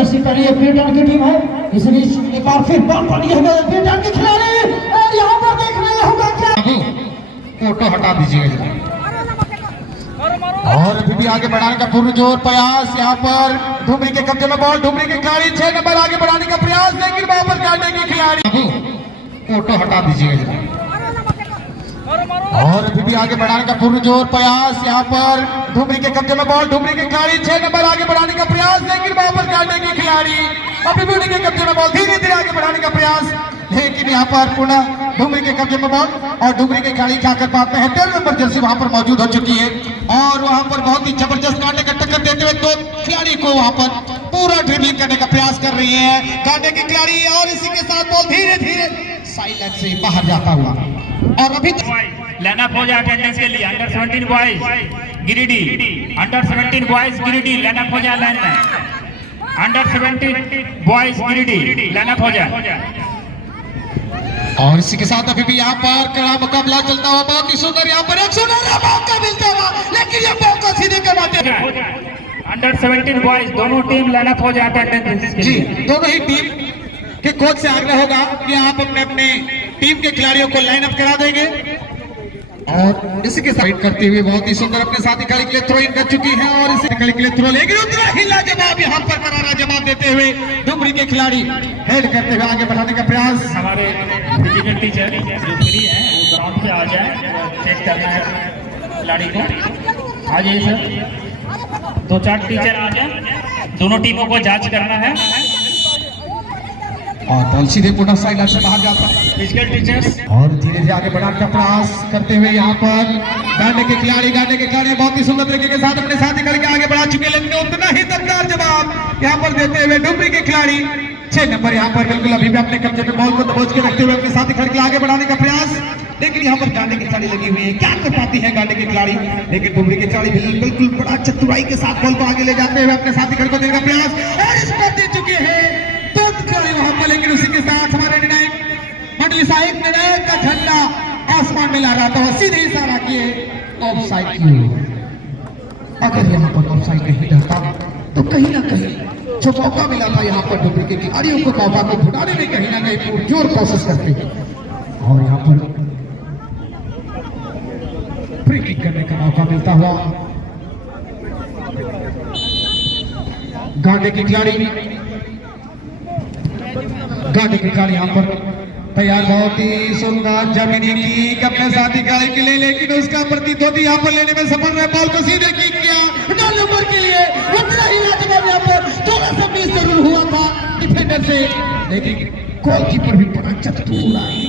Jersey पहनी है Britain की टीम है। इस बीच एक बार फिर बॉल पड़ी है ब्रिटेन के खिलाड़ी और यहाँ पर देख रहे होगा क्या फोटो हटा दीजिएगा। और अभी भी आगे बढ़ाने का पूर्ण जोर प्रयास, यहाँ पर डुमरी के कब्जे में बॉल, डुमरी के खिलाड़ी 6 नंबर आगे बढ़ाने का प्रयास, लेकिन वहां पर काटने के खिलाड़ी फोटो हटा दीजिएगा। और अभी भी आगे बढ़ाने का पूर्ण जोर प्रयास, यहाँ पर डुमरी के कब्जे में बॉल, डुमरी के खिलाड़ी 6 नंबर आगे बढ़ाने का प्रयास, लेकिन वहां पर काटने के खिलाड़ी अभी भी उनके कब्जे में बॉल, धीरे धीरे आगे बढ़ाने का प्रयास, लेकिन यहाँ पर पुनः डुमरी के कब्जे में बॉल और डुमरी के खिलाड़ी क्या कर पाते हैं। 13 नंबर जर्सी वहां पर मौजूद हो चुकी है और वहां पर बहुत ही जबरदस्त काटने का टक्कर देते हुए दो खिलाड़ी को वहां पर पूरा ड्रिबलिंग करने का प्रयास कर रही है काटने के खिलाड़ी। और इसी के साथ बॉल धीरे धीरे साइड लाइन से बाहर जाता हुआ और अभी लाइनअप हो जाए अटेंडेंस के लिए। Under 17 boys Giridih, under 17 boys Giridih lineup हो जाए लाइन में। अंडर 17 बॉयज गिरिडीह लाइनअप हो जाए। और इसी के साथ अभी भी यहाँ पर कड़ा मुकाबला चलता हुआ, बहुत ही सुंदर यहाँ पर एक सुनहरा मौका मिलता हुआ, लेकिन ये मौका सीधे कमाते हैं। अंडर 17 बॉयज दोनों टीम लाइनअप हो जाए अटेंडेंस के जी, लिए। दोनों ही टीम के कोच से आग्रह होगा कि आप अपने अपने टीम के खिलाड़ियों को लाइनअप करा देंगे। और इसी के साइड करते हुए बहुत ही सुंदर अपने साथी खिलाड़ी के लिए थ्रो इन कर चुकी है और इसी खिलाड़ी के लिए थ्रो, लेकिन उतना ही लाजवाब यहाँ पर करारा जवाब देते हुए डुमरी के खिलाड़ी हेड करते हुए आगे बढ़ाने का प्रयास। हमारे फिजिकल टीचर जो फ्री है वो ग्राउंड पे आ जाए, चेक करना है खिलाड़ी को। आ जाइए सर, 2-4 टीचर आ जाए, दोनों टीमों को जांच करना है। और बॉल सीधे पुनः साइड लाइन से बाहर जाता है फिजिकल टीचर्स और धीरे धीरे आगे बढ़ाने का प्रयास करते हुए यहाँ पर गांडे के खिलाड़ी बहुत ही सुंदर तरीके के साथ अपने साथी करके आगे बढ़ा चुके हैं, लेकिन उतना ही दमदार जवाब यहाँ पर देते हुए डुमरी के खिलाड़ी 6 नंबर यहाँ पर बिल्कुल अभी भी अपने कब्जे में बॉल को दबोच के रखते हुए अपने साथी खिलाड़ी आगे बढ़ाने का प्रयास, लेकिन यहाँ पर गांडे की खिलाड़ी लगी हुई है, क्या कर पाती है गांडे के खिलाड़ी, लेकिन डुमरी के खिलाड़ी बिल्कुल बड़ा चतुराई के साथ बॉल को आगे ले जाते हुए अपने साथी खिलाड़ी को देने का प्रयास और इस पर दे चुके हैं खिलाड़ी वहां पर। लेकिन उसी के साथ हमारे निर्णायक मंडली साहिब निर्णायक का झंडा आसमान में लहरा था, सीधे इशारा किए ऑफसाइड की। अगर यहाँ पर ऑफसाइड नहीं रहता तो कहीं ना कहीं जो मौका मिला था यहाँ पर डुमरी के खिलाड़ियों को मौका को भुनाने में कहीं ना कहीं पुरजोर कोशिश करते और यहाँ पर फ्री किक करने का मौका मिलता हुआ गांडे के खिलाड़ी यहाँ पर तैयार, बहुत ही सुंदर जमीनी किक अपने साथी खिलाड़ी के लिए, लेकिन उसका प्रतीत होती यहाँ पर लेने में सफल रहे, बॉल को सीधे किक किया 9 नंबर के लिए। उतना ही लाजवाब यहाँ पर थोड़ा सा मिस जरूर हुआ था डिफेंडर से, लेकिन गोलकीपर भी बड़ा चतुराई,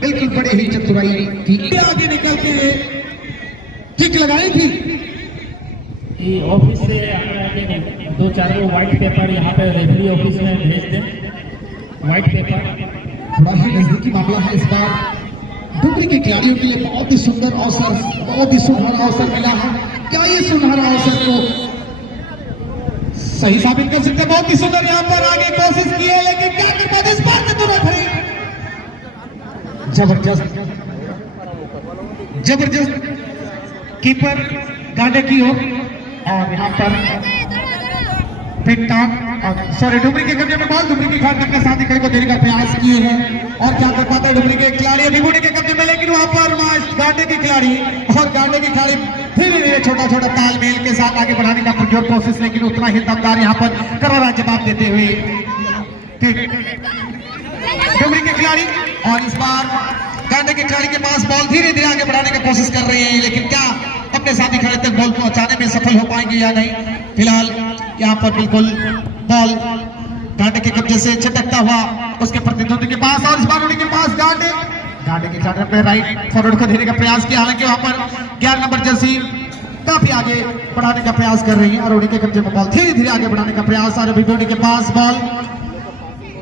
बिल्कुल बड़े ही चतुराई की आगे निकल के किक लगाई थी। ऑफिस से 2-4 व्हाइट पेपर यहाँ पे रेफरी ऑफिस में भेज दें। व्हाइट पेपर बड़ा ही नजदीकी मामला है इस बार डुमरी के खिलाड़ियों के लिए। बहुत ही सुंदर अवसर, बहुत ही सुनहरा अवसर मिला है, क्या ये सुनहरा अवसर को सही साबित कर सकते हैं। बहुत ही सुंदर यहाँ पर आगे कोशिश की है, लेकिन क्या कर पाते इस बार में तुरंत खड़ी जबरदस्त कीपर गांडे की हो और यहाँ पर सॉरी डुमरी के कब्जे में बॉल, डुमरी के खिलाड़ी अपने साथी खिलाड़ी को देने का प्रयास किए हैं और क्या कर पाता है डुमरी के खिलाड़ी अभी बुढ़ी के कब्जे में, लेकिन वहां पर गांडे के खिलाड़ी और गांडे के खिलाड़ी धीरे धीरे छोटा छोटा तालमेल के साथ आगे बढ़ाने का पुरजोर कोशिश, लेकिन उतना ही दमदार यहाँ पर करारा जवाब देते हुए डुमरी के खिलाड़ी। और इस बार गांडे के खिलाड़ी के पास बॉल धीरे धीरे आगे बढ़ाने की कोशिश कर रहे हैं, लेकिन क्या अपने साथी खिलाड़ी तक बॉल पहुंचाने में सफल हो पाएंगे या नहीं। फिलहाल यहाँ पर बिल्कुल बॉल गांडे के कब्जे से छटकता हुआ उसके प्रतिद्वंदी के पास और इस बार उनके पास गांडे के खिलाड़ी अपने राइट फॉरवर्ड को देने का प्रयास किया, हालांकि वहां पर 11 नंबर जर्सी काफी आगे बढ़ाने का प्रयास कर रही है और उनके कब्जे में बॉल धीरे धीरे आगे बढ़ाने का प्रयास। और अभी भी उनके पास बॉल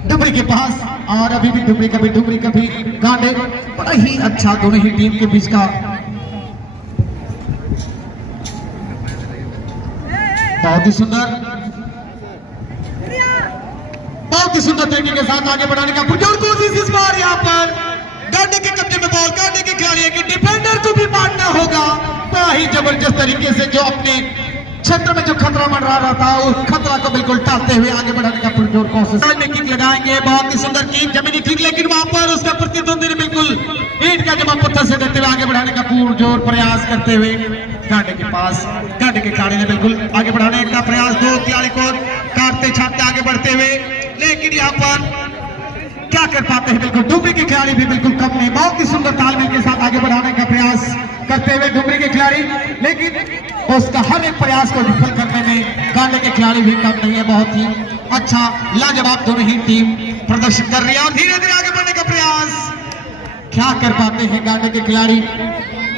डुमरी के पास और अभी भी डुमरी कभी गांडे, बड़ा ही अच्छा दोनों ही टीम के बीच का बहुत ही सुंदर तरीके के साथ आगे बढ़ाने का पुरजोर कोशिश। इस बार यहाँ पर गांडे के कब्जे में बॉल, गांडे के खिलाड़ी के डिफेंडर को भी मारना होगा बड़ा ही जबरदस्त तरीके से, जो अपने क्षेत्र में जो खतरा मंडरा रहा था उस खतरा को बिल्कुल टालते हुए आगे बढ़ाने का पुरजोर कोशिश में किक लगाएंगे। बहुत ही सुंदर किक, जमीनी किक, लेकिन वहां पर उसका प्रतिद्वंदी ने बिल्कुल ईंट का जवाब पत्थर से देते हुए आगे बढ़ाने का पुरजोर प्रयास करते हुए गांडे के पास, गांडे के खिलाड़ी ने बिल्कुल आगे बढ़ाने का प्रयास, दो खिलाड़ी को काटते छाटते आगे बढ़ते हुए, लेकिन यहाँ पर क्या कर पाते हैं बिल्कुल डुमरी के खिलाड़ी भी बिल्कुल कम नहीं, बहुत ही सुंदर तालमेल के साथ आगे बढ़ाने का प्रयास करते हुए डुमरी के खिलाड़ी, लेकिन उसका हर एक प्रयास को विफल करने में गांडे के खिलाड़ी भी कम नहीं है। बहुत ही अच्छा लाजवाब दोनों ही टीम प्रदर्शन कर रही है और धीरे धीरे आगे बढ़ने का प्रयास क्या कर पाते हैं गांडे के खिलाड़ी।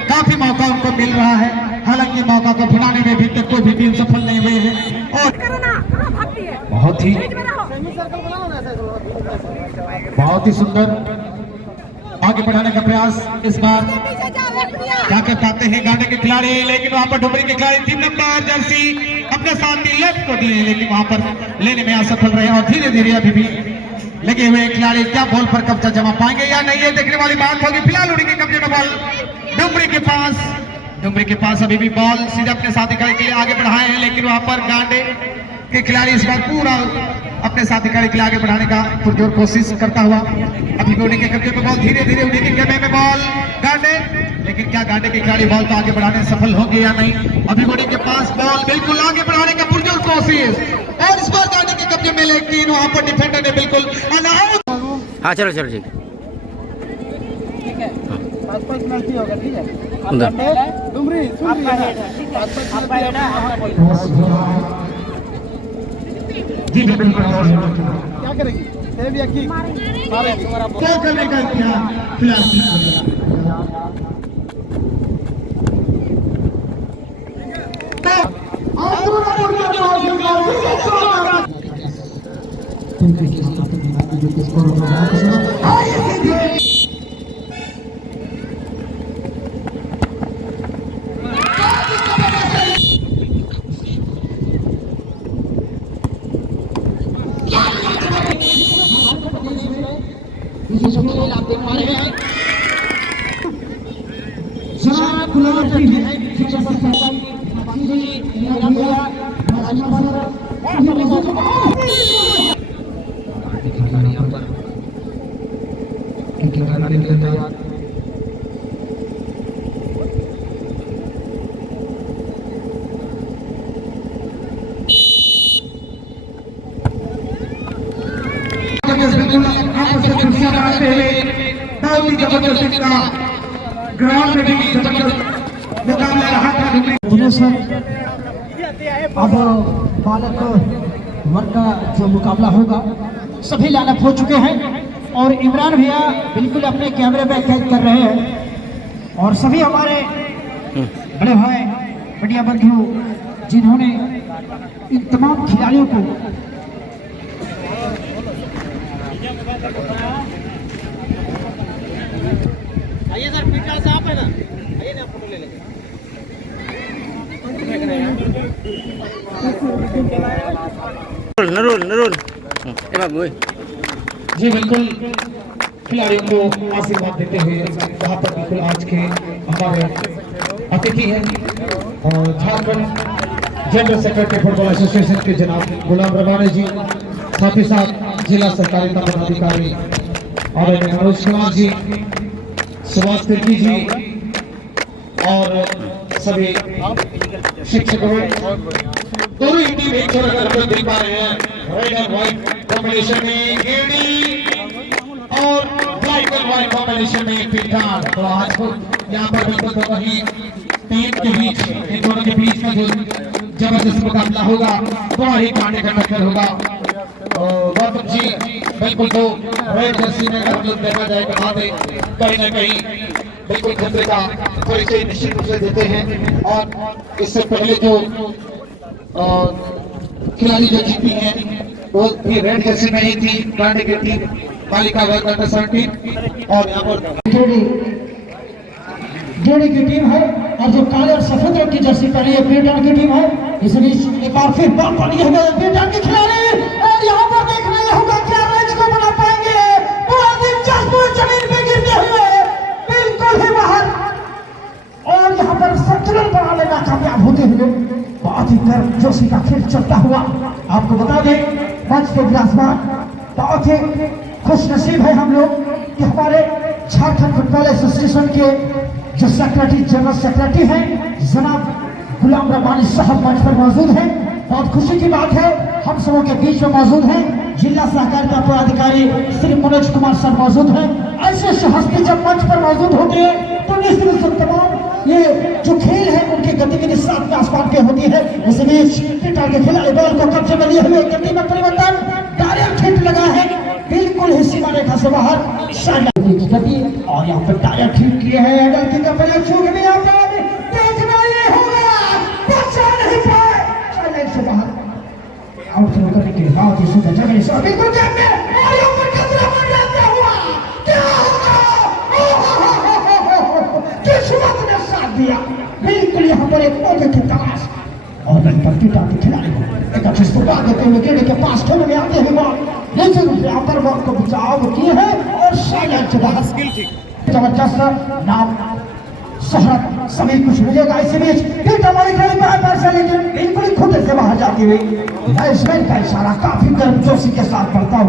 काफी मौका उनको मिल रहा है, हालांकि मौका को भुनाने में भी तक कोई भी टीम सफल नहीं हुए हैं और बहुत ही सुंदर आगे बढ़ाने का प्रयास इस बार क्या कर पाते हैं गांडे के खिलाड़ी, लेकिन वहां पर डुमरी के खिलाड़ी 3 नंबर जर्सी अपने साथी लेफ्ट को दिए, लेकिन वहां पर लेने में असफल रहे और धीरे धीरे अभी भी लगे हुए खिलाड़ी क्या बॉल पर कब्जा जमा पाएंगे या नहीं, ये देखने वाली बात होगी। फिलहाल उन्हीं के कब्जे में बॉल डुमरी के पास अभी भी बॉल सीधे अपने साथी खिलाड़ी के लिए आगे बढ़ाए हैं, लेकिन वहां पर गांडे के खिलाड़ी इस बार पूरा अपने साथी खिलाड़ी के लिए आगे बढ़ाने का पुरजोर कोशिश करता हुआ अभी भी उन्हीं के कब्जे में बॉल, धीरे धीरे उन्हीं के कब्जे में बॉल गांडे, लेकिन क्या गांडे के खिलाड़ी बॉल को आगे बढ़ाने सफल होंगे या नहीं। अभी उन्हीं के पास बॉल बिल्कुल आगे बढ़ाने का पुरजोर कोशिश और इस बार गांडे के कब्जे में, लेकिन वहां पर डिफेंडर ने बिल्कुल अनाउंस। हाँ चलो चलो ठीक है, 5-5 पेनल्टी होगा, ठीक है। डुमरी जी बिल्कुल क्या करेगी? सेव या किक? क्या करने का फिलहाल आप देख पा रहे हैं बहुत ही जबरदस्त ग्राउंड में भी जबरदस्त मुकाबला रहा था। अब बालक वर्ग का जो मुकाबला होगा सभी लाइनअप हो चुके हैं और इमरान भैया बिल्कुल अपने कैमरे पे कैद कर रहे हैं और सभी हमारे बड़े भाई मीडिया बंधु जिन्होंने इन तमाम खिलाड़ियों को आइए सर, पीछे से आप है ना, आइए ना फोटो ले लेंगे। नरूल जी बिल्कुल खिलाड़ियों को आशीर्वाद देते हुए वहाँ पर बिल्कुल आज के हमारे अतिथि हैं और Jharkhand general secretary football association के जनाब गुलाम रबानी जी, साथ ही साथ जिला सहकारिता पदाधिकारी आदरणीय मनोज कुमार जी, सुभाष तिर्की जी और सभी शिक्षकों, दोनों ही टीम एक छोड़ कर देख पा रहे हैं। रेड एंड व्हाइट कॉम्बिनेशन में गेड़ी और ब्लैक एंड व्हाइट कॉम्बिनेशन में फिलहाल तो आज को यहाँ पर बिल्कुल तो वही टीम के बीच, इन दोनों के बीच में जो जबरदस्त मुकाबला होगा बड़ा ही कांटे का टक्कर होगा। गौतम जी बिल्कुल तो रेड जर्सी में अगर लोग देखा जाए कहीं ना कहीं बिल्कुल खतरे का परिचय निश्चित रूप से देते हैं और इससे पहले जो खिलाड़ी जो जीती हैं वो भी रेड जर्सी में ही थी, गांडे की टीम बालिका वर्ग अंडर 17 और यहाँ पर जोड़ी की टीम है और जो काले और सफेद रंग की जर्सी पहनी है पेटान की टीम है। इसलिए एक बार फिर बॉल पर लिए हुए पेटान के खिलाड़ी और यहाँ पर देखना यह होगा क्या रेंज को बना पाएंगे। पूरा दिलचस्प जमीन पे गिरते हुए बिल्कुल ही बाहर और यहाँ पर संतुलन बनाने में कामयाब होते हुए बहुत ही गर्म जोशी का खेल चलता हुआ आपको बता दें मंच के विराजमान बहुत ही खुशनसीब है हम लोग कि हमारे झारखंड फुटबॉल एसोसिएशन के जो सेक्रेटरी जनरल सेक्रेटरी हैं जनाब गुलाम रब्बानी साहब मंच पर मौजूद हैं। बहुत खुशी की बात है हम सबों के बीच में मौजूद हैं जिला सहकारिता पदाधिकारी श्री मनोज कुमार सर मौजूद हैं। ऐसे हस्ती जब मंच पर मौजूद होते हैं तो निश्चित रूप से तमाम ये जो खेल है उनकी गतिविधि साथ में आसमान पे होती है। इस बीच पिटा के खिलाड़ी बॉल को कब्जे में लिए हुए गति में परिवर्तन डायरेक्ट हिट लगा है बिल्कुल ही सीमा रेखा से बाहर गति और यहाँ पर डायरेक्ट हिट किए हैं एडल की तरफ चूक भी यहाँ पर देखना ये होगा बचा नहीं पाए साइड से बाहर आउट से करने के लिए बहुत ही सुंदर जगह से बिल्कुल जब में और यहाँ पर खतरा बन जाता हुआ क्या होगा किस्मत ने साथ दिया बिल्कुल यहाँ पर एक मौके की तलाश और वहीं पर पिता के खिलाड़ी को एक अच्छी शुरुआत देते हुए गेंद के पास खेल में आते हुए बॉल निश्चित रूप से अपर बॉल को बचाव किए हैं और साइड से बाहर जबरदस्त नाम शहरत सभी कुछ मिलेगा। इसी बीच पीटा मालिक से लेकिन बिल्कुल खुद से बाहर जाती हुई बैट्समैन का इशारा काफी गर्मजोशी के साथ पड़ता हुआ